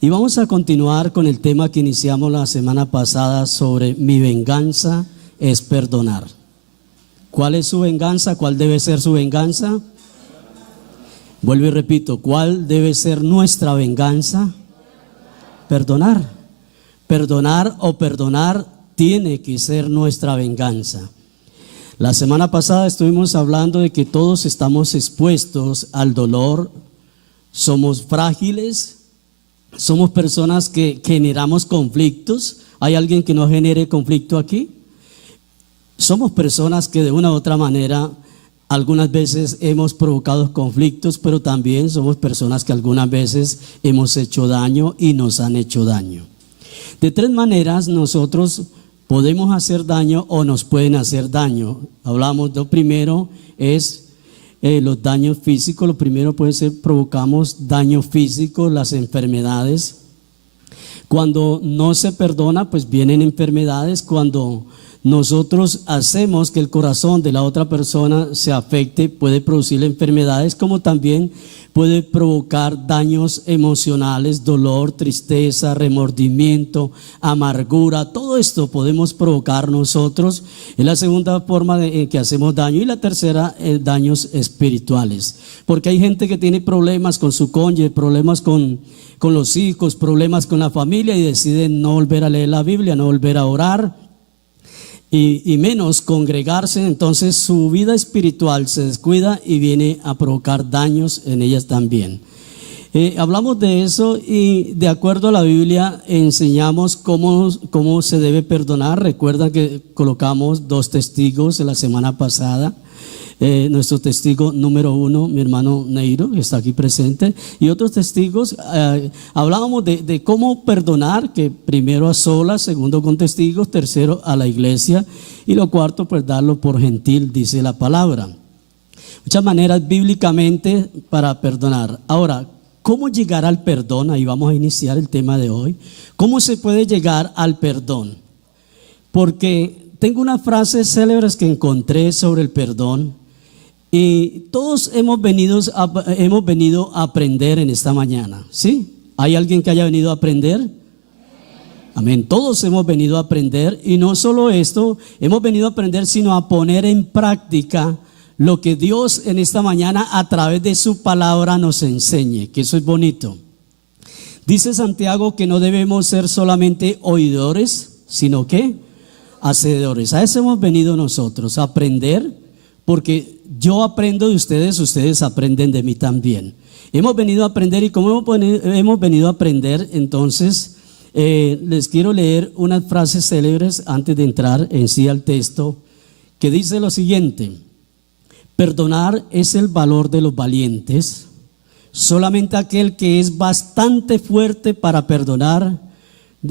Y vamos a continuar con el tema que iniciamos la semana pasada sobre mi venganza es perdonar. ¿Cuál es su venganza? ¿Cuál debe ser su venganza? Vuelvo y repito, ¿cuál debe ser nuestra venganza? Perdonar. Perdonar o perdonar tiene que ser nuestra venganza. La semana pasada estuvimos hablando de que todos estamos expuestos al dolor, somos frágiles, somos personas que generamos conflictos. ¿Hay alguien que no genere conflicto aquí? Somos personas que de una u otra manera algunas veces hemos provocado conflictos, pero también somos personas que algunas veces hemos hecho daño y nos han hecho daño. De tres maneras nosotros podemos hacer daño o nos pueden hacer daño. Hablamos, lo primero es los daños físicos. Lo primero puede ser provocamos daño físico, las enfermedades. Cuando no se perdona, pues vienen enfermedades. Cuando nosotros hacemos que el corazón de la otra persona se afecte, puede producir enfermedades, como también puede provocar daños emocionales, dolor, tristeza, remordimiento, amargura. Todo esto podemos provocar nosotros. Es la segunda forma en que hacemos daño. Y la tercera, daños espirituales. Porque hay gente que tiene problemas con su cónyuge, problemas con los hijos, problemas con la familia y deciden no volver a leer la Biblia, no volver a orar. Y menos congregarse, entonces su vida espiritual se descuida y viene a provocar daños en ellas también. Hablamos de eso y de acuerdo a la Biblia enseñamos cómo se debe perdonar. Recuerdan que colocamos 2 testigos en la semana pasada. Nuestro testigo número 1, mi hermano Neiro, que está aquí presente, y otros testigos. Hablábamos de cómo perdonar, que primero a solas, segundo con testigos, tercero a la iglesia, y lo cuarto, pues darlo por gentil, dice la palabra. Muchas maneras bíblicamente para perdonar. Ahora, ¿cómo llegar al perdón? Ahí vamos a iniciar el tema de hoy. ¿Cómo se puede llegar al perdón? Porque tengo unas frases célebres que encontré sobre el perdón. Y todos hemos venido a aprender en esta mañana, ¿sí? ¿Hay alguien que haya venido a aprender? Amén. Todos hemos venido a aprender, y no solo esto, hemos venido a aprender, sino a poner en práctica lo que Dios en esta mañana a través de su palabra nos enseñe, que eso es bonito. Dice Santiago que no debemos ser solamente oidores, sino que hacedores. A eso hemos venido nosotros, a aprender, porque yo aprendo de ustedes, ustedes aprenden de mí también. Hemos venido a aprender, y como hemos venido a aprender, entonces les quiero leer unas frases célebres antes de entrar en sí al texto, que dice lo siguiente: perdonar es el valor de los valientes. Solamente aquel que es bastante fuerte para perdonar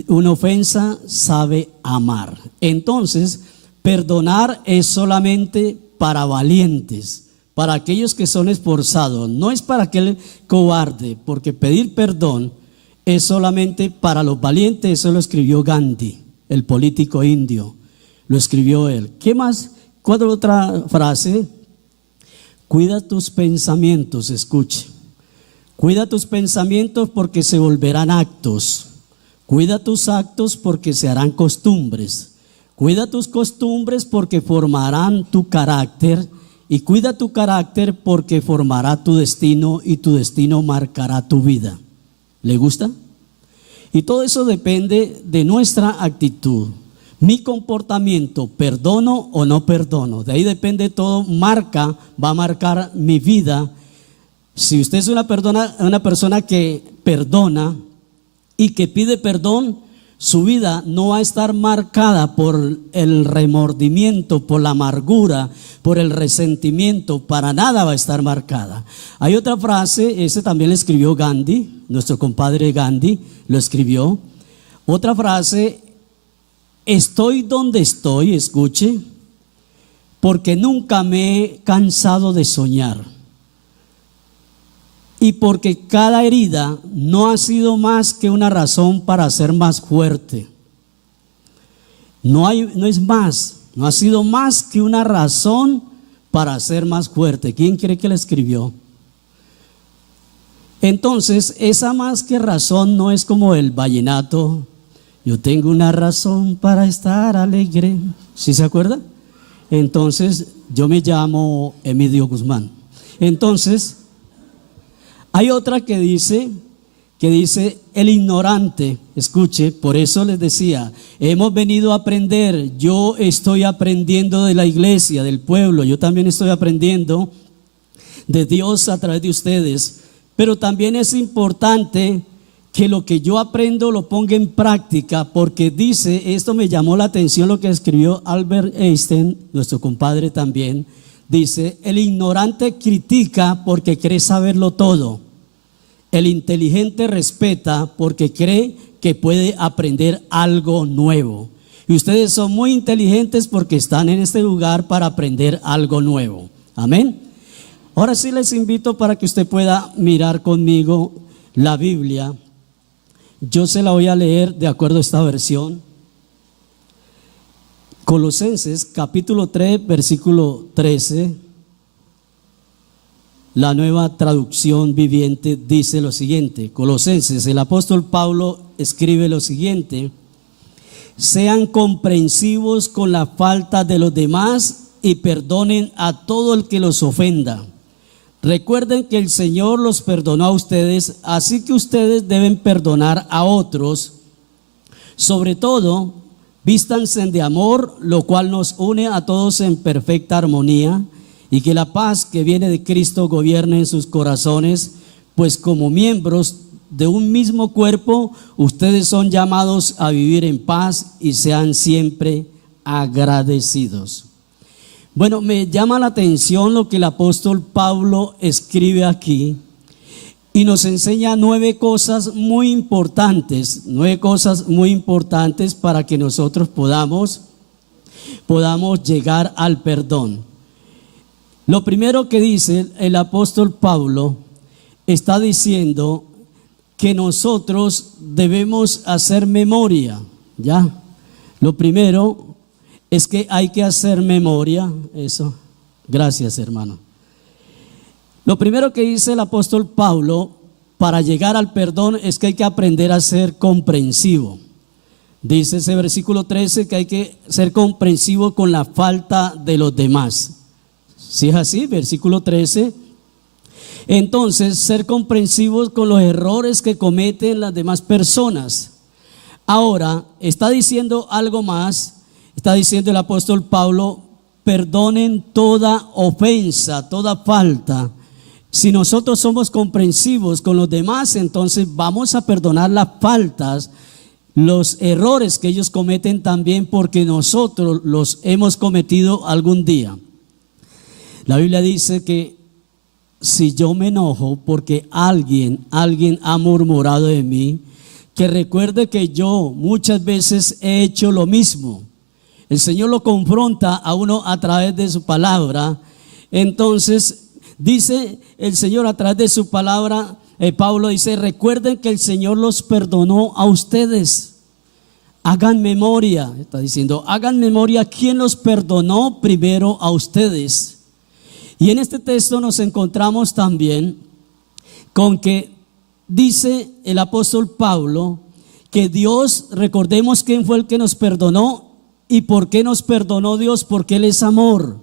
una ofensa sabe amar. Entonces, perdonar es solamente para valientes, para aquellos que son esforzados. No es para aquel cobarde, porque pedir perdón es solamente para los valientes. Eso lo escribió Gandhi, el político indio. Lo escribió él. ¿Qué más? ¿Cuál otra frase? Cuida tus pensamientos, escuche. Cuida tus pensamientos porque se volverán actos. Cuida tus actos porque se harán costumbres. Cuida tus costumbres porque formarán tu carácter, y cuida tu carácter porque formará tu destino, y tu destino marcará tu vida. ¿Le gusta? Y todo eso depende de nuestra actitud. Mi comportamiento, perdono o no perdono, de ahí depende todo, va a marcar mi vida. Si usted es una persona que perdona y que pide perdón, su vida no va a estar marcada por el remordimiento, por la amargura, por el resentimiento. Para nada va a estar marcada. Hay otra frase, ese también la escribió Gandhi, nuestro compadre Gandhi lo escribió. Otra frase: estoy donde estoy, escuche, porque nunca me he cansado de soñar. Y porque cada herida no ha sido más que una razón para ser más fuerte. No es más, no ha sido más que una razón para ser más fuerte. ¿Quién cree que la escribió? Entonces, esa más que razón no es como el vallenato. Yo tengo una razón para estar alegre. ¿Sí se acuerda? Entonces, yo me llamo Emilio Guzmán. Entonces, hay otra que dice el ignorante. Escuche, por eso les decía, hemos venido a aprender. Yo estoy aprendiendo de la iglesia, del pueblo. Yo también estoy aprendiendo de Dios a través de ustedes. Pero también es importante que lo que yo aprendo lo ponga en práctica, porque dice, esto me llamó la atención lo que escribió Albert Einstein, nuestro compadre también, dice, el ignorante critica porque cree saberlo todo, el inteligente respeta porque cree que puede aprender algo nuevo. Y ustedes son muy inteligentes porque están en este lugar para aprender algo nuevo. Amén. Ahora sí les invito para que usted pueda mirar conmigo la Biblia. Yo se la voy a leer de acuerdo a esta versión. Colosenses capítulo 3, versículo 13. La Nueva Traducción Viviente dice lo siguiente. Colosenses, el apóstol Pablo escribe lo siguiente: sean comprensivos con la falta de los demás y perdonen a todo el que los ofenda. Recuerden que el Señor los perdonó a ustedes, así que ustedes deben perdonar a otros. Sobre todo, vístanse de amor, lo cual nos une a todos en perfecta armonía, y que la paz que viene de Cristo gobierne en sus corazones, pues como miembros de un mismo cuerpo, ustedes son llamados a vivir en paz y sean siempre agradecidos. Bueno, me llama la atención lo que el apóstol Pablo escribe aquí y nos enseña 9 cosas muy importantes, 9 cosas muy importantes para que nosotros podamos llegar al perdón. Lo primero que dice el apóstol Pablo, está diciendo que nosotros debemos hacer memoria, ¿ya? Lo primero es que hay que hacer memoria, eso. Gracias, hermano. Lo primero que dice el apóstol Pablo para llegar al perdón es que hay que aprender a ser comprensivo. Dice ese versículo 13 que hay que ser comprensivo con la falta de los demás. Si es así, versículo 13. Entonces, ser comprensivos con los errores que cometen las demás personas. Ahora, está diciendo algo más. Está diciendo el apóstol Pablo, perdonen toda ofensa, toda falta. Si nosotros somos comprensivos con los demás, entonces vamos a perdonar las faltas, los errores que ellos cometen también, porque nosotros los hemos cometido algún día. La Biblia dice que si yo me enojo porque alguien ha murmurado de mí, que recuerde que yo muchas veces he hecho lo mismo. El Señor lo confronta a uno a través de su palabra. Entonces dice el Señor a través de su palabra, Pablo dice, recuerden que el Señor los perdonó a ustedes. Hagan memoria, está diciendo, hagan memoria quién los perdonó primero a ustedes. Y en este texto nos encontramos también con que dice el apóstol Pablo que Dios, recordemos quién fue el que nos perdonó. ¿Y por qué nos perdonó Dios? Porque Él es amor.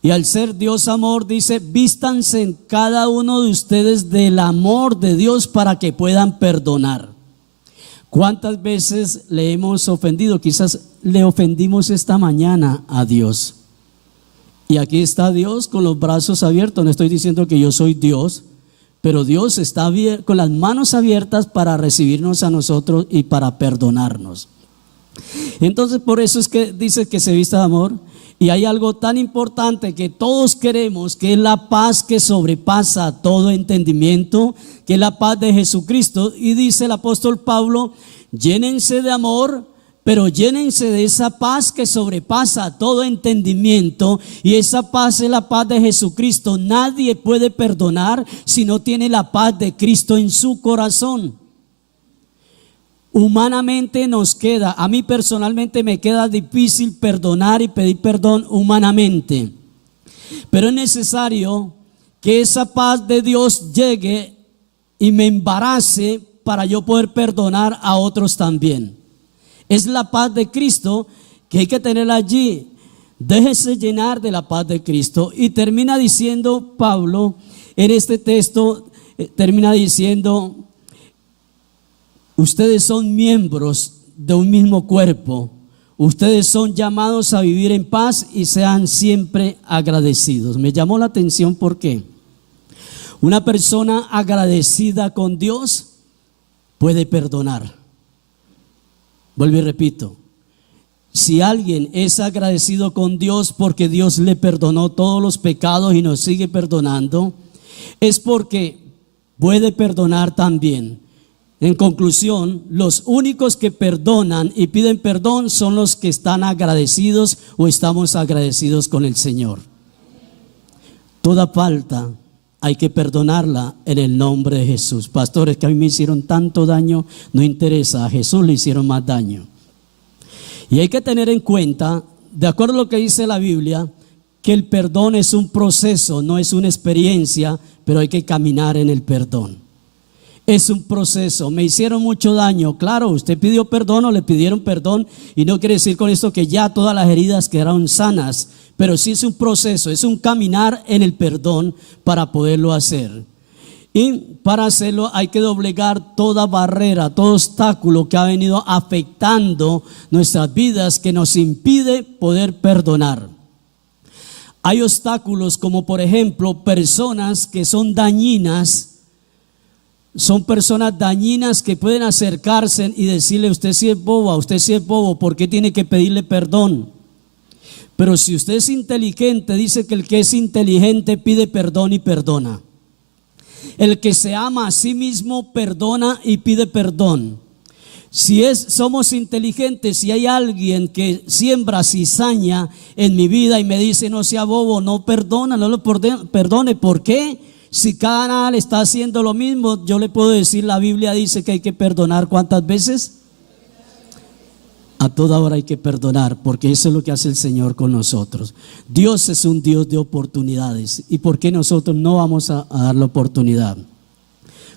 Y al ser Dios amor, dice, vístanse en cada uno de ustedes del amor de Dios para que puedan perdonar. ¿Cuántas veces le hemos ofendido? Quizás le ofendimos esta mañana a Dios. Y aquí está Dios con los brazos abiertos. No estoy diciendo que yo soy Dios, pero Dios está con las manos abiertas para recibirnos a nosotros y para perdonarnos. Entonces por eso es que dice que se vista de amor. Y hay algo tan importante que todos queremos, que es la paz que sobrepasa todo entendimiento, que es la paz de Jesucristo. Y dice el apóstol Pablo, llénense de amor, pero llénense de esa paz que sobrepasa todo entendimiento. Y esa paz es la paz de Jesucristo. Nadie puede perdonar si no tiene la paz de Cristo en su corazón. Humanamente nos queda, a mí personalmente me queda difícil perdonar y pedir perdón humanamente, pero es necesario que esa paz de Dios llegue y me embarace para yo poder perdonar a otros también. Es la paz de Cristo que hay que tener allí. Déjese llenar de la paz de Cristo. Y termina diciendo Pablo en este texto, termina diciendo: ustedes son miembros de un mismo cuerpo. Ustedes son llamados a vivir en paz y sean siempre agradecidos. Me llamó la atención porque una persona agradecida con Dios puede perdonar. Vuelvo y repito, si alguien es agradecido con Dios porque Dios le perdonó todos los pecados y nos sigue perdonando, es porque puede perdonar también. En conclusión, los únicos que perdonan y piden perdón son los que están agradecidos o estamos agradecidos con el Señor. Toda falta hay que perdonarla en el nombre de Jesús. Pastores, que a mí me hicieron tanto daño, no interesa, a Jesús le hicieron más daño. Y hay que tener en cuenta, de acuerdo a lo que dice la Biblia, que el perdón es un proceso, no es una experiencia, pero hay que caminar en el perdón. Es un proceso. Me hicieron mucho daño. Claro, usted pidió perdón o le pidieron perdón, y no quiere decir con esto que ya todas las heridas quedaron sanas, pero sí es un proceso, es un caminar en el perdón para poderlo hacer. Y para hacerlo hay que doblegar toda barrera, todo obstáculo que ha venido afectando nuestras vidas, que nos impide poder perdonar. Hay obstáculos como, por ejemplo, personas que son dañinas. Son personas dañinas que pueden acercarse y decirle: usted sí es boba, usted sí es bobo, ¿por qué tiene que pedirle perdón? Pero si usted es inteligente, dice que el que es inteligente pide perdón y perdona. El que se ama a sí mismo perdona y pide perdón. Somos inteligentes, si hay alguien que siembra cizaña en mi vida y me dice: no sea bobo, no perdona, no lo perdone, ¿por qué? Si cada nada le está haciendo lo mismo, yo le puedo decir, la Biblia dice que hay que perdonar, ¿cuántas veces? A toda hora hay que perdonar, porque eso es lo que hace el Señor con nosotros. Dios es un Dios de oportunidades, ¿y por qué nosotros no vamos a dar la oportunidad?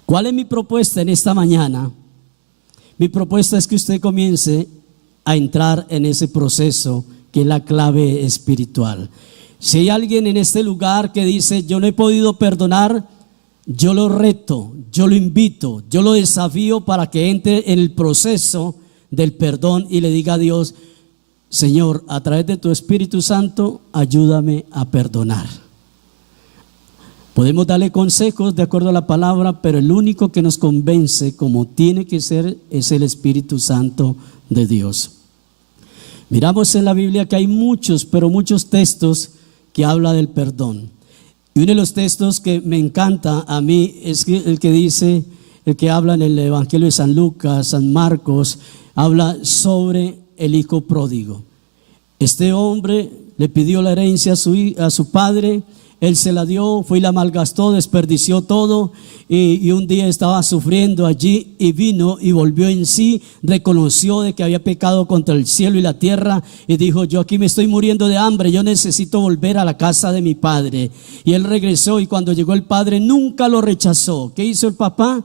¿Cuál es mi propuesta en esta mañana? Mi propuesta es que usted comience a entrar en ese proceso que es la clave espiritual. Si hay alguien en este lugar que dice: yo no he podido perdonar, yo lo reto, yo lo invito, yo lo desafío para que entre en el proceso del perdón y le diga a Dios: Señor, a través de tu Espíritu Santo, ayúdame a perdonar. Podemos darle consejos de acuerdo a la palabra, pero el único que nos convence como tiene que ser es el Espíritu Santo de Dios. Miramos en la Biblia que hay muchos, pero muchos textos que habla del perdón. Y uno de los textos que me encanta a mí es el que dice, el que habla en el Evangelio de San Lucas, San Marcos, habla sobre el hijo pródigo. Este hombre le pidió la herencia a su padre, él se la dio, fue y la malgastó, desperdició todo, y un día estaba sufriendo allí y vino y volvió en sí, reconoció de que había pecado contra el cielo y la tierra y dijo: yo aquí me estoy muriendo de hambre, yo necesito volver a la casa de mi padre. Y él regresó, y cuando llegó el padre nunca lo rechazó. ¿Qué hizo el papá?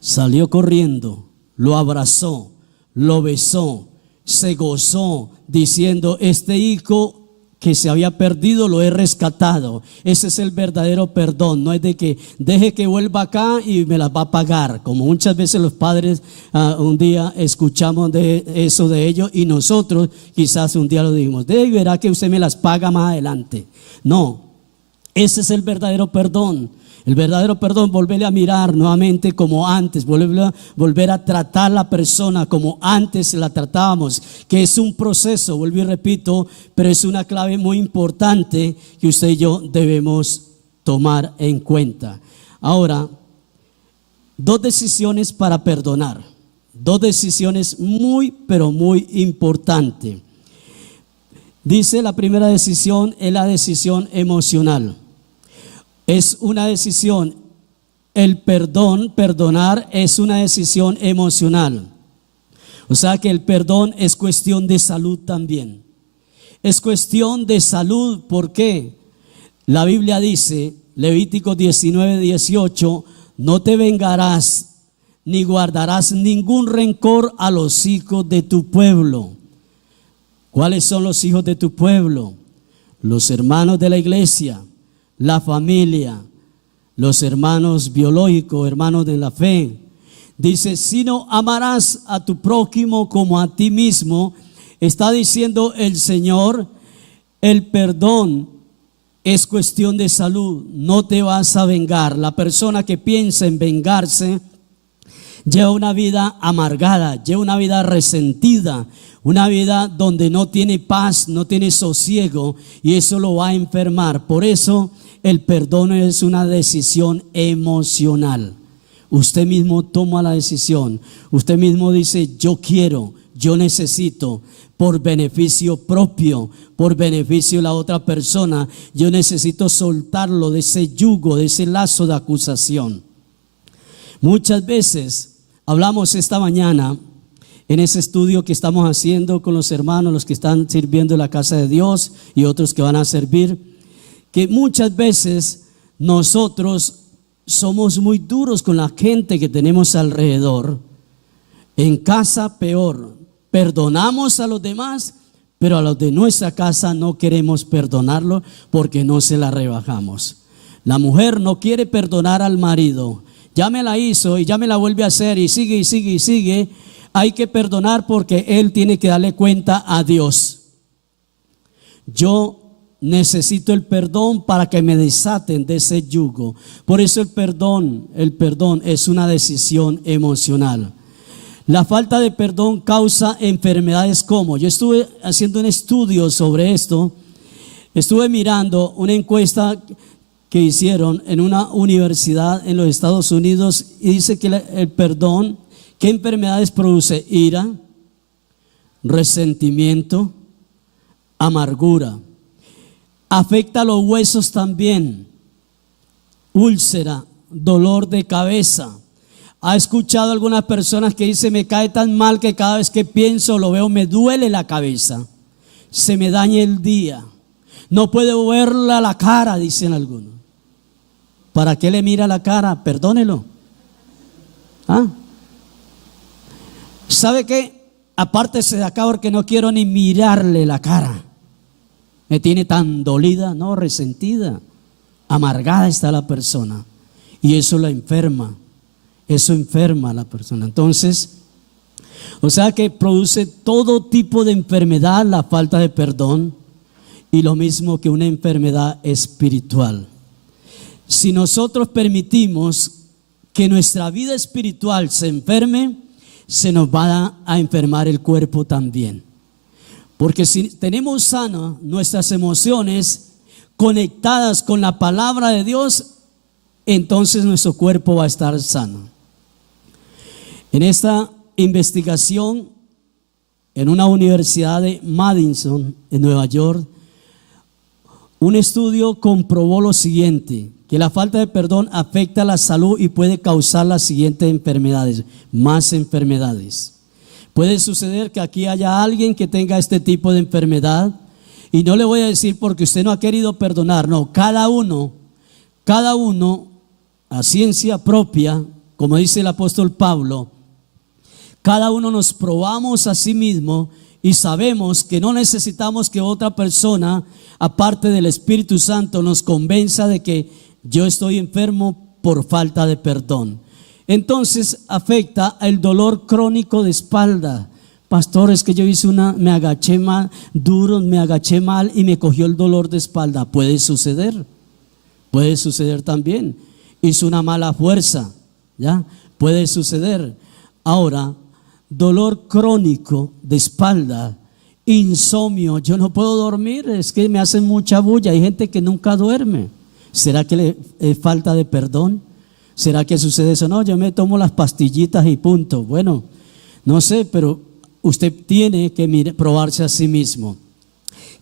Salió corriendo, lo abrazó, lo besó, se gozó diciendo: este hijo que se había perdido lo he rescatado. Ese es el verdadero perdón. No es de que deje que vuelva acá y me las va a pagar, como muchas veces los padres un día escuchamos de eso de ellos, y nosotros quizás un día lo dijimos: verá que usted me las paga más adelante. No, ese es el verdadero perdón. El verdadero perdón, volverle a mirar nuevamente como antes, volver a tratar a la persona como antes la tratábamos, que es un proceso, vuelvo y repito, pero es una clave muy importante que usted y yo debemos tomar en cuenta. Ahora, dos decisiones para perdonar, dos decisiones muy, pero muy importantes. Dice, la primera decisión es la decisión emocional. Es una decisión, el perdonar es una decisión emocional. O sea que el perdón es cuestión de salud también. Es cuestión de salud, ¿por qué? La Biblia dice, Levítico 19:18, no te vengarás ni guardarás ningún rencor a los hijos de tu pueblo. ¿Cuáles son los hijos de tu pueblo? Los hermanos de la iglesia, la familia, los hermanos biológicos, hermanos de la fe. Dice, sino amarás a tu prójimo como a ti mismo. Está diciendo el Señor, el perdón es cuestión de salud, no te vas a vengar. La persona que piensa en vengarse lleva una vida amargada, lleva una vida resentida, una vida donde no tiene paz, no tiene sosiego, y eso lo va a enfermar. Por eso el perdón es una decisión emocional. Usted mismo toma la decisión, usted mismo dice, yo quiero, yo necesito, por beneficio propio, por beneficio de la otra persona, yo necesito soltarlo de ese yugo, de ese lazo de acusación. Muchas veces hablamos esta mañana en ese estudio que estamos haciendo con los hermanos, los que están sirviendo en la casa de Dios y otros que van a servir, que muchas veces nosotros somos muy duros con la gente que tenemos alrededor. En casa peor. Perdonamos a los demás, pero a los de nuestra casa no queremos perdonarlo porque no se la rebajamos. La mujer no quiere perdonar al marido. Ya me la hizo y ya me la vuelve a hacer y sigue y sigue y sigue. Hay que perdonar porque él tiene que darle cuenta a Dios. Yo necesito el perdón para que me desaten de ese yugo. Por eso el perdón es una decisión emocional. La falta de perdón causa enfermedades como, yo estuve haciendo un estudio sobre esto, estuve mirando una encuesta que hicieron en una universidad en los Estados Unidos y dice que el perdón, ¿qué enfermedades produce? Ira, resentimiento, amargura. Afecta a los huesos también, úlcera, dolor de cabeza. ¿Ha escuchado algunas personas que dicen, me cae tan mal que cada vez que pienso, lo veo, me duele la cabeza, se me daña el día, no puedo verla la cara, dicen algunos? ¿Para qué le mira la cara? Perdónelo. ¿Sabe qué? Apártese de acá porque no quiero ni mirarle la cara. Me tiene tan dolida, no, resentida, amargada está la persona, y eso la enferma. Eso enferma a la persona. Entonces, o sea que produce todo tipo de enfermedad la falta de perdón, y lo mismo que una enfermedad espiritual. Si nosotros permitimos que nuestra vida espiritual se enferme, se nos va a enfermar el cuerpo también. Porque si tenemos sanas nuestras emociones conectadas con la palabra de Dios, entonces nuestro cuerpo va a estar sano. En esta investigación, en una universidad de Madison, en Nueva York, un estudio comprobó lo siguiente, que la falta de perdón afecta la salud y puede causar las siguientes enfermedades, más enfermedades. Puede suceder que aquí haya alguien que tenga este tipo de enfermedad, y no le voy a decir porque usted no ha querido perdonar, no, cada uno a ciencia propia, como dice el apóstol Pablo, cada uno nos probamos a sí mismo y sabemos que no necesitamos que otra persona, aparte del Espíritu Santo, nos convenza de que yo estoy enfermo por falta de perdón. Entonces afecta el dolor crónico de espalda. Pastor, es que yo hice me agaché mal, me agaché mal y me cogió el dolor de espalda. Puede suceder también. Hizo una mala fuerza, ¿ya? Puede suceder. Ahora, dolor crónico de espalda, insomnio, yo no puedo dormir, es que me hacen mucha bulla. Hay gente que nunca duerme. ¿Será que le falta de perdón? ¿Será que sucede eso? No, yo me tomo las pastillitas y punto. Bueno, no sé, pero usted tiene que probarse a sí mismo.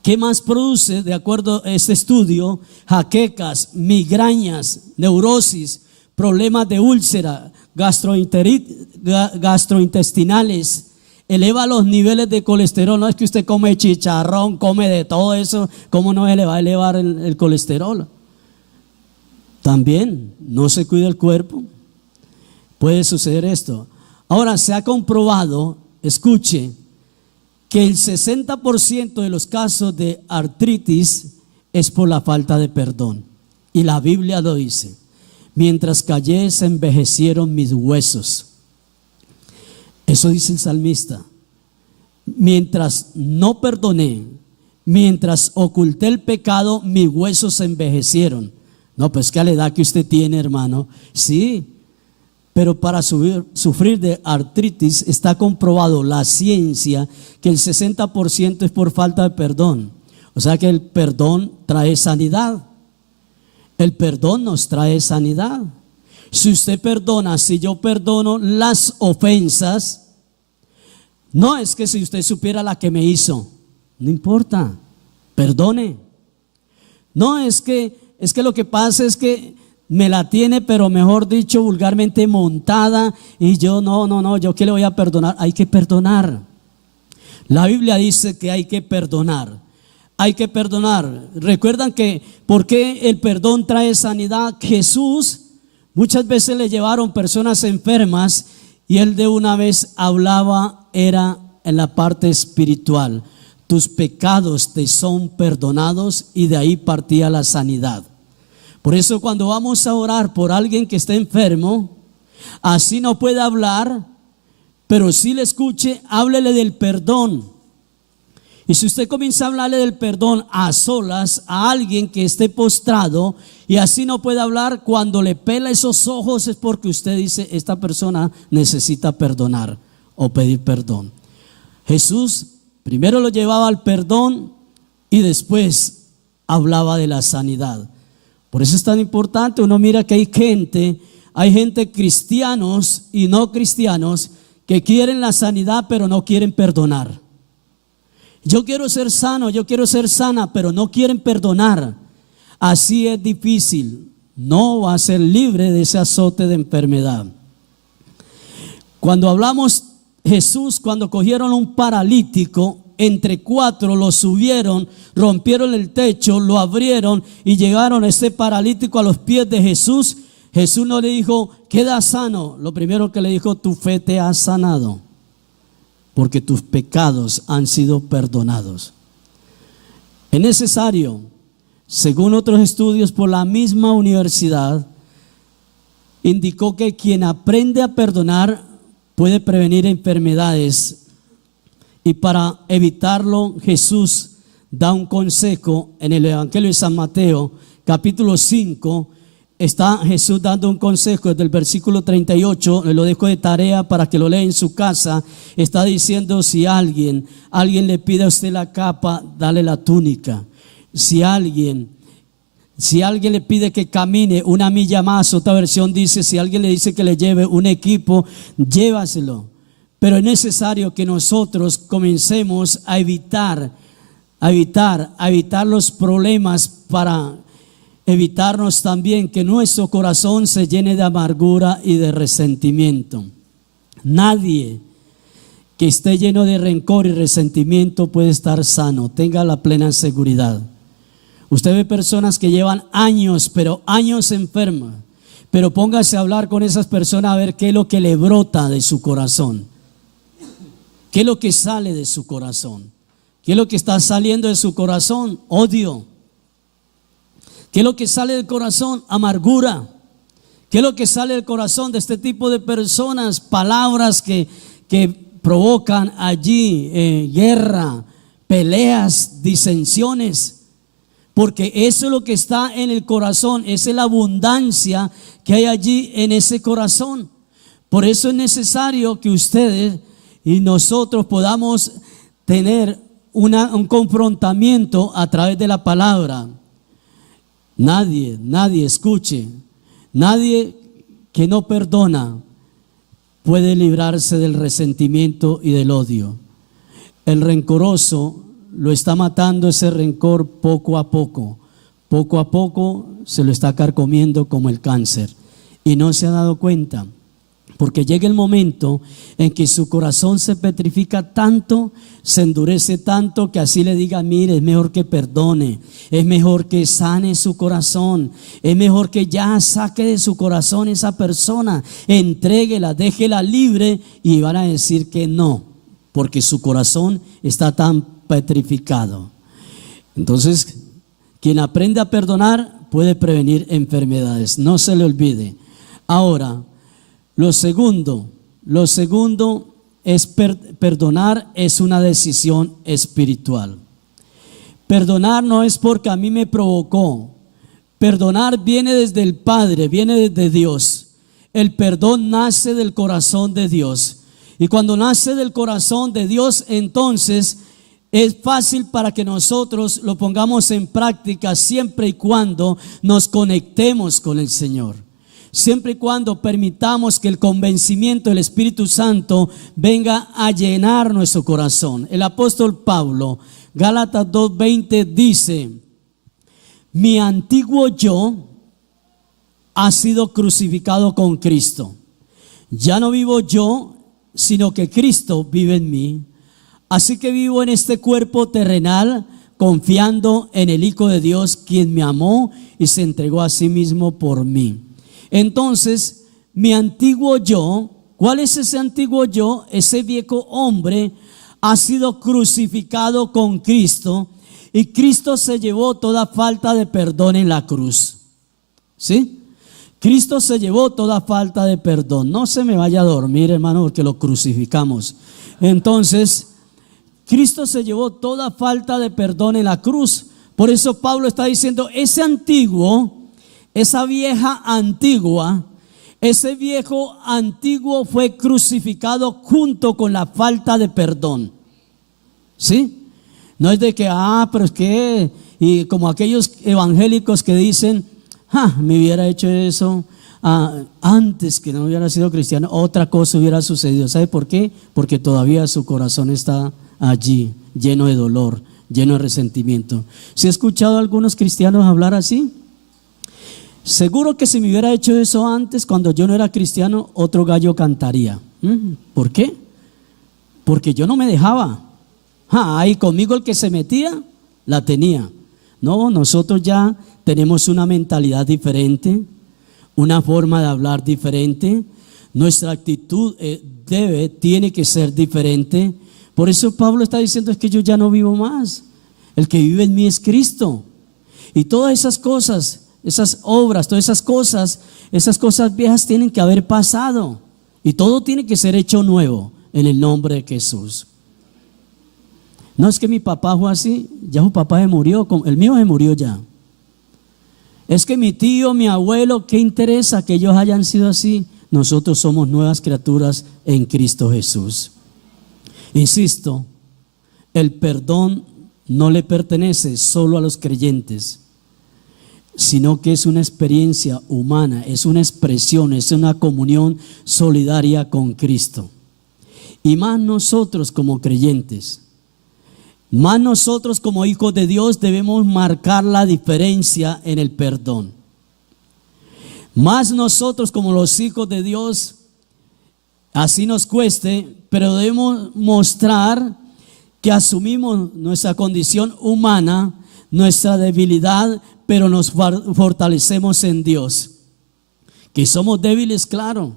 ¿Qué más produce, de acuerdo a este estudio? Jaquecas, migrañas, neurosis, problemas de úlcera, gastrointestinales, eleva los niveles de colesterol. No es que usted come chicharrón, come de todo eso, ¿cómo no se le va a elevar el colesterol? También no se cuida el cuerpo, Puede suceder esto. Ahora se ha comprobado, escuche, que el 60% de los casos de artritis es por la falta de perdón. Y la Biblia lo dice: mientras callé se envejecieron mis huesos. Eso dice el salmista. Mientras no perdoné, mientras oculté el pecado, mis huesos se envejecieron. No, pues que a la edad que usted tiene, hermano, sí, pero para sufrir de artritis está comprobado la ciencia que el 60% es por falta de perdón. O sea que el perdón trae sanidad. El perdón nos trae sanidad. Si usted perdona, si yo perdono las ofensas, no es que si usted supiera la que me hizo, no importa, perdone. No es que lo que pasa es que me la tiene, pero mejor dicho, vulgarmente montada, y yo no, yo qué le voy a perdonar. Hay que perdonar. La Biblia dice que hay que perdonar. Hay que perdonar. Recuerdan que ¿por qué el perdón trae sanidad? Jesús muchas veces le llevaron personas enfermas y él de una vez hablaba, era en la parte espiritual. Tus pecados te son perdonados, y de ahí partía la sanidad. Por eso cuando vamos a orar por alguien que está enfermo, así no puede hablar, pero si le escuche, háblele del perdón. Y si usted comienza a hablarle del perdón a solas a alguien que esté postrado y así no puede hablar, cuando le pela esos ojos es porque usted dice: esta persona necesita perdonar o pedir perdón. Jesús primero lo llevaba al perdón y después hablaba de la sanidad. Por eso es tan importante. Uno mira que hay gente cristianos y no cristianos que quieren la sanidad pero no quieren perdonar. Yo quiero ser sano, yo quiero ser sana, pero no quieren perdonar. Así es difícil. No va a ser libre de ese azote de enfermedad. Cuando hablamos Jesús, cuando cogieron un paralítico, entre 4 lo subieron, rompieron el techo, lo abrieron y llegaron a ese paralítico a los pies de Jesús. Jesús no le dijo: queda sano. Lo primero que le dijo: tu fe te ha sanado, porque tus pecados han sido perdonados. Es necesario, según otros estudios por la misma universidad, indicó que quien aprende a perdonar puede prevenir enfermedades. Y para evitarlo, Jesús da un consejo en el Evangelio de San Mateo, capítulo 5. Está Jesús dando un consejo desde el versículo 38, le lo dejo de tarea para que lo lea en su casa. Está diciendo: si alguien le pide a usted la capa, dale la túnica. Si alguien le pide que camine una milla más, otra versión dice: si alguien le dice que le lleve un equipo, llévaselo. Pero es necesario que nosotros comencemos a evitar los problemas, para evitarnos también que nuestro corazón se llene de amargura y de resentimiento. Nadie que esté lleno de rencor y resentimiento puede estar sano, tenga la plena seguridad. Usted ve personas que llevan años, pero años enfermas, pero póngase a hablar con esas personas a ver qué es lo que le brota de su corazón, qué es lo que sale de su corazón, qué es lo que está saliendo de su corazón: odio. ¿Qué es lo que sale del corazón? Amargura. ¿Qué es lo que sale del corazón de este tipo de personas? Palabras que provocan allí guerra, peleas, disensiones. Porque eso es lo que está en el corazón, esa es la abundancia que hay allí en ese corazón. Por eso es necesario que ustedes y nosotros podamos tener un confrontamiento a través de la palabra. Nadie, escuche, nadie que no perdona puede librarse del resentimiento y del odio. El rencoroso lo está matando ese rencor poco a poco se lo está carcomiendo como el cáncer, y no se ha dado cuenta. Porque llega el momento en que su corazón se petrifica tanto, se endurece tanto, que así le diga: mire, es mejor que perdone, es mejor que sane su corazón, es mejor que ya saque de su corazón esa persona, entréguela, déjela libre, y van a decir que no, porque su corazón está tan petrificado. Entonces, quien aprende a perdonar puede prevenir enfermedades, no se le olvide. Ahora, lo segundo es perdonar es una decisión espiritual. Perdonar no es porque a mí me provocó. Perdonar viene desde el Padre, viene desde Dios. El perdón nace del corazón de Dios. Y cuando nace del corazón de Dios, entonces es fácil para que nosotros lo pongamos en práctica siempre y cuando nos conectemos con el Señor. Siempre y cuando permitamos que el convencimiento del Espíritu Santo venga a llenar nuestro corazón. El apóstol Pablo, Gálatas 2:20 dice: mi antiguo yo ha sido crucificado con Cristo. Ya no vivo yo, sino que Cristo vive en mí. Así que vivo en este cuerpo terrenal, confiando en el Hijo de Dios, quien me amó y se entregó a sí mismo por mí. Entonces, mi antiguo yo, ¿cuál es ese antiguo yo? Ese viejo hombre ha sido crucificado con Cristo, y Cristo se llevó toda falta de perdón en la cruz. ¿Sí? Cristo se llevó toda falta de perdón. No se me vaya a dormir, hermano, porque lo crucificamos. Entonces, Cristo se llevó toda falta de perdón en la cruz. Por eso Pablo está diciendo: ese antiguo, esa vieja antigua, ese viejo antiguo fue crucificado junto con la falta de perdón. ¿Sí? No es de que, pero es que, y como aquellos evangélicos que dicen: me hubiera hecho eso antes que no hubiera sido cristiano, otra cosa hubiera sucedido. ¿Sabe por qué? Porque todavía su corazón está allí, lleno de dolor, lleno de resentimiento. ¿Se ha escuchado a algunos cristianos hablar así? Seguro que si me hubiera hecho eso antes, cuando yo no era cristiano, otro gallo cantaría. ¿Por qué? Porque yo no me dejaba. Ahí conmigo el que se metía, la tenía. No, nosotros ya tenemos una mentalidad diferente, una forma de hablar diferente. Nuestra actitud tiene que ser diferente. Por eso Pablo está diciendo: es que yo ya no vivo más. El que vive en mí es Cristo. Y todas esas cosas, esas obras, todas esas cosas viejas tienen que haber pasado, y todo tiene que ser hecho nuevo en el nombre de Jesús. No es que mi papá fue así, ya su papá se murió, el mío se murió ya. Es que mi tío, mi abuelo, ¿qué interesa que ellos hayan sido así? Nosotros somos nuevas criaturas en Cristo Jesús. Insisto, el perdón no le pertenece solo a los creyentes, sino que es una experiencia humana, es una expresión, es una comunión solidaria con Cristo. Y más nosotros como creyentes, más nosotros como hijos de Dios debemos marcar la diferencia en el perdón. Más nosotros como los hijos de Dios, así nos cueste, pero debemos mostrar que asumimos nuestra condición humana, nuestra debilidad, pero nos fortalecemos en Dios. Que somos débiles, claro.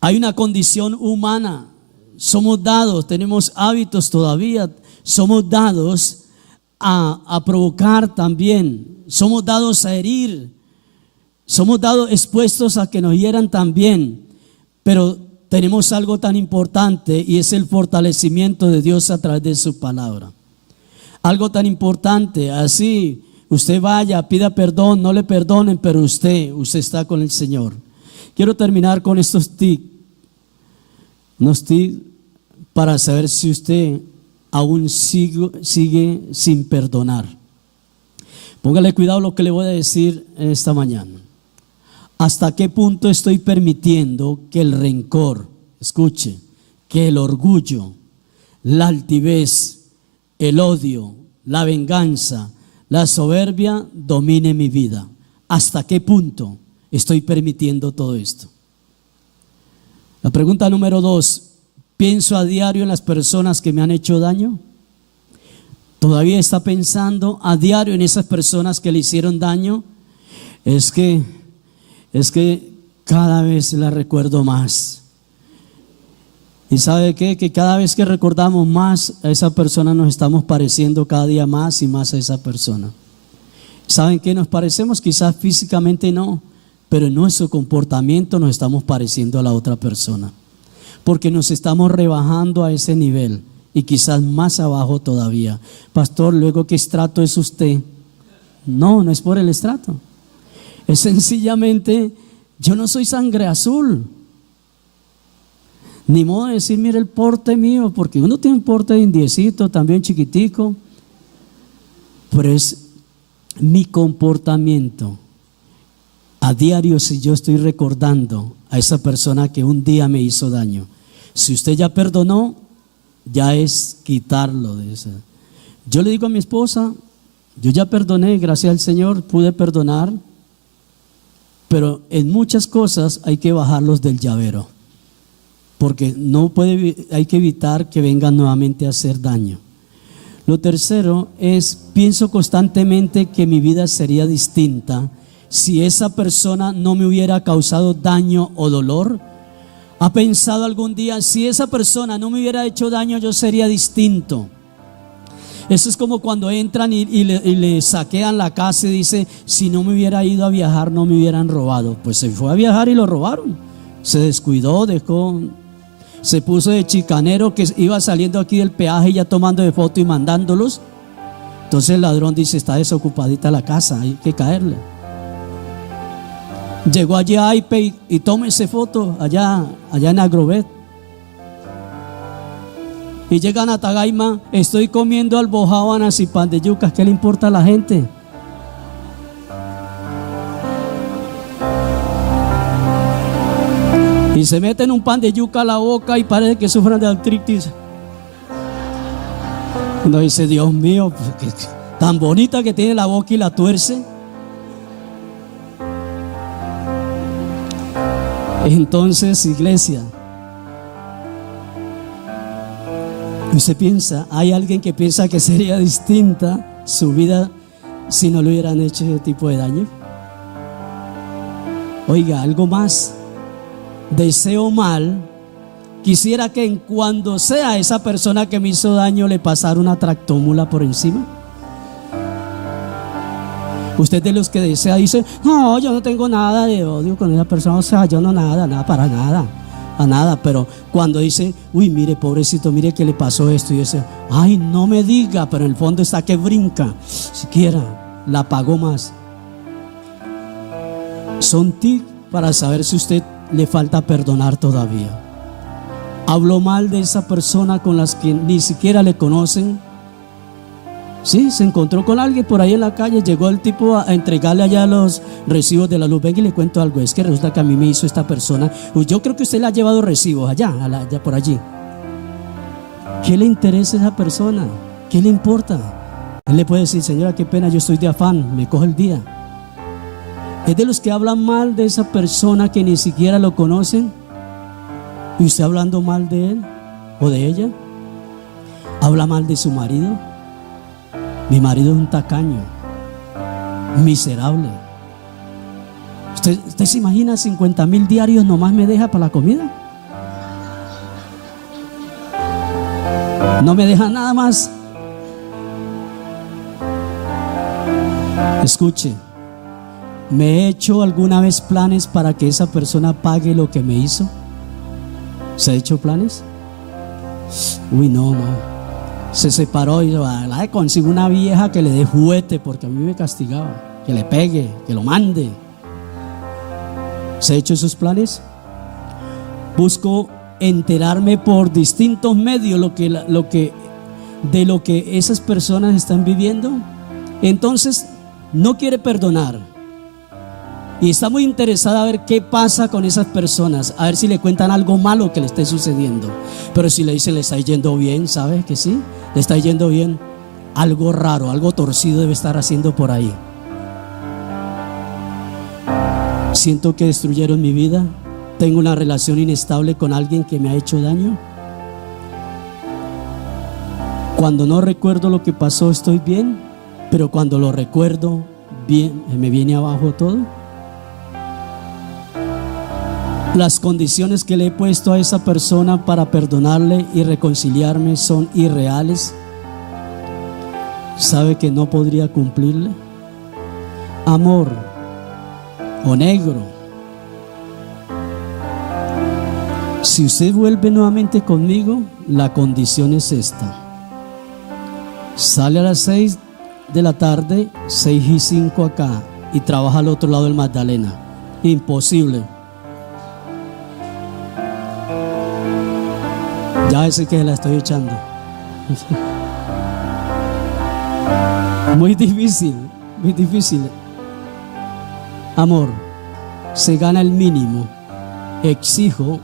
Hay una condición humana. Somos dados, tenemos hábitos todavía. Somos dados a provocar también. Somos dados a herir. Somos dados expuestos a que nos hieran también. Pero tenemos algo tan importante, y es el fortalecimiento de Dios a través de su palabra. Algo tan importante, así usted vaya, pida perdón, no le perdonen, pero usted está con el Señor. Quiero terminar con estos tips, unos tips para saber si usted aún sigue sin perdonar. Póngale cuidado lo que le voy a decir esta mañana. ¿Hasta qué punto estoy permitiendo que el rencor, escuche, que el orgullo, la altivez, el odio, la venganza, la soberbia domine mi vida? ¿Hasta qué punto estoy permitiendo todo esto? La pregunta número 2, ¿pienso a diario en las personas que me han hecho daño? ¿Todavía está pensando a diario en esas personas que le hicieron daño? Es que cada vez la recuerdo más. ¿Y sabe qué? Que cada vez que recordamos más a esa persona nos estamos pareciendo cada día más y más a esa persona. ¿Saben qué? Nos parecemos quizás físicamente no, pero en nuestro comportamiento nos estamos pareciendo a la otra persona. Porque nos estamos rebajando a ese nivel y quizás más abajo todavía. Pastor, luego, ¿qué estrato es usted? No, no es por el estrato. Es sencillamente, yo no soy sangre azul. Ni modo de decir, mire el porte mío, porque uno tiene un porte de indiecito, también chiquitico, pero es mi comportamiento. A diario, si yo estoy recordando a esa persona que un día me hizo daño, si usted ya perdonó, ya es quitarlo de esa. Yo le digo a mi esposa, yo ya perdoné, gracias al Señor, pude perdonar, pero en muchas cosas hay que bajarlos del llavero. Porque hay que evitar que vengan nuevamente a hacer daño. Lo tercero es, pienso constantemente que mi vida sería distinta si esa persona no me hubiera causado daño o dolor. ¿Ha pensado algún día, si esa persona no me hubiera hecho daño, yo sería distinto? Eso es como cuando entran y le saquean la casa y dice, si no me hubiera ido a viajar, no me hubieran robado. Pues se fue a viajar y lo robaron. Se descuidó, se puso de chicanero, que iba saliendo aquí del peaje ya tomando de foto y mandándolos. Entonces el ladrón dice, está desocupadita la casa, hay que caerle. Llegó allí a Ipe y tómese foto allá en Agrovet. Y llegan a Tagaima, estoy comiendo albojábanas y pan de yucas, ¿qué le importa a la gente? Y se meten un pan de yuca a la boca y parece que sufran de artritis. Uno dice, Dios mío, tan bonita que tiene la boca y la tuerce. Entonces, iglesia, usted piensa, hay alguien que piensa que sería distinta su vida si no le hubieran hecho ese tipo de daño. Oiga, algo más. Deseo mal, quisiera que en cuando sea esa persona que me hizo daño le pasara una tractómula por encima. Usted de los que desea dice, no, yo no tengo nada de odio con esa persona, o sea, yo no nada para nada, a nada. Pero cuando dice, uy, mire, pobrecito, mire que le pasó esto, y dice, ay, no me diga, pero en el fondo está que brinca, siquiera la pagó más. Son tips para saber si usted le falta perdonar todavía. Habló mal de esa persona con las que ni siquiera le conocen. Sí, se encontró con alguien por ahí en la calle, llegó el tipo a entregarle allá los recibos de la luz. Venga y le cuento algo, es que resulta que a mí me hizo esta persona. Pues yo creo que usted le ha llevado recibos allá por allí. ¿Qué le interesa a esa persona? ¿Qué le importa? Él le puede decir, señora, qué pena, yo estoy de afán, me coge el día. Es de los que hablan mal de esa persona que ni siquiera lo conocen. ¿Y usted hablando mal de él o de ella? ¿Habla mal de su marido? Mi marido es un tacaño, miserable. ¿Usted se imagina 50,000 diarios nomás me deja para la comida? No me deja nada más. Escuche, ¿me he hecho alguna vez planes para que esa persona pague lo que me hizo? ¿Se ha hecho planes? Uy, no. Se separó y consigo una vieja que le dé juguete porque a mí me castigaba, que le pegue, que lo mande. ¿Se ha hecho esos planes? Busco enterarme por distintos medios de lo que esas personas están viviendo. Entonces no quiere perdonar y está muy interesada a ver qué pasa con esas personas, a ver si le cuentan algo malo que le esté sucediendo. Pero si le dicen le está yendo bien, ¿sabe que sí? Le está yendo bien, algo raro, algo torcido debe estar haciendo por ahí. Siento que destruyeron mi vida, ¿Tengo una relación inestable con alguien que me ha hecho daño? Cuando no recuerdo lo que pasó estoy bien, pero cuando lo recuerdo bien, me viene abajo todo. Las condiciones que le he puesto a esa persona para perdonarle y reconciliarme son irreales. ¿Sabe que no podría cumplirle? Amor o negro. Si usted vuelve nuevamente conmigo, la condición es esta: sale a las 6 de la tarde, 6:05 acá, y trabaja al otro lado del Magdalena. Imposible. Ya sé que la estoy echando. Muy difícil, muy difícil. Amor, se gana el mínimo. Exijo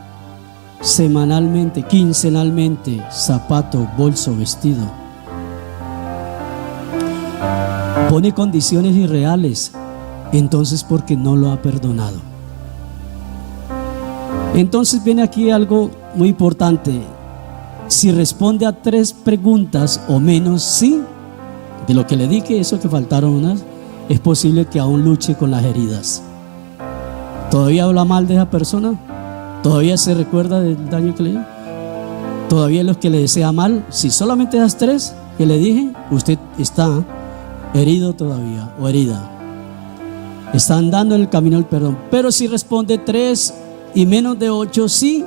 semanalmente, quincenalmente, zapato, bolso, vestido. Pone condiciones irreales. Entonces, ¿por qué no lo ha perdonado? Entonces viene aquí algo muy importante. Si responde a 3 preguntas o menos, sí, de lo que le dije, eso que faltaron unas, es posible que aún luche con las heridas. ¿Todavía habla mal de esa persona? ¿Todavía se recuerda del daño que le dio? ¿Todavía es lo que le desea mal? Si solamente esas 3 que le dije, usted está herido todavía o herida. Está andando en el camino del perdón. Pero si responde 3 y menos de 8, sí,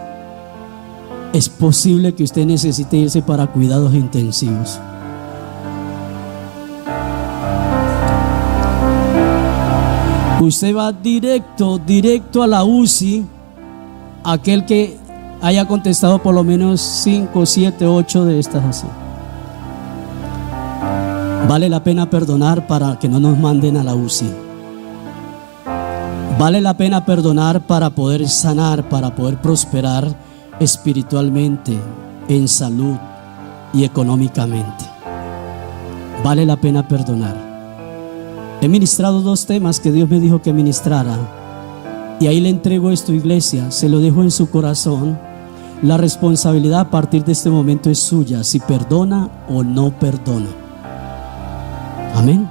es posible que usted necesite irse para cuidados intensivos. Usted va directo a la UCI, aquel que haya contestado por lo menos 5, 7, 8 de estas así. Vale la pena perdonar para que no nos manden a la UCI. Vale la pena perdonar para poder sanar, para poder prosperar espiritualmente, en salud y económicamente. Vale la pena perdonar. He ministrado 2 temas que Dios me dijo que ministrara, y ahí le entrego esto, iglesia, se lo dejo en su corazón. La responsabilidad a partir de este momento es suya, si perdona o no perdona. Amén.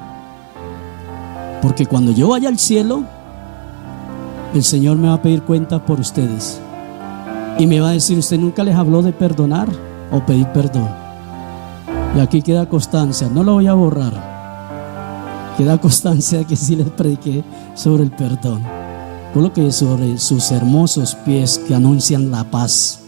Porque cuando yo vaya al cielo, el Señor me va a pedir cuenta por ustedes. Y me va a decir: usted nunca les habló de perdonar o pedir perdón. Y aquí queda constancia, no lo voy a borrar. Queda constancia que sí les prediqué sobre el perdón. Coloque sobre sus hermosos pies que anuncian la paz.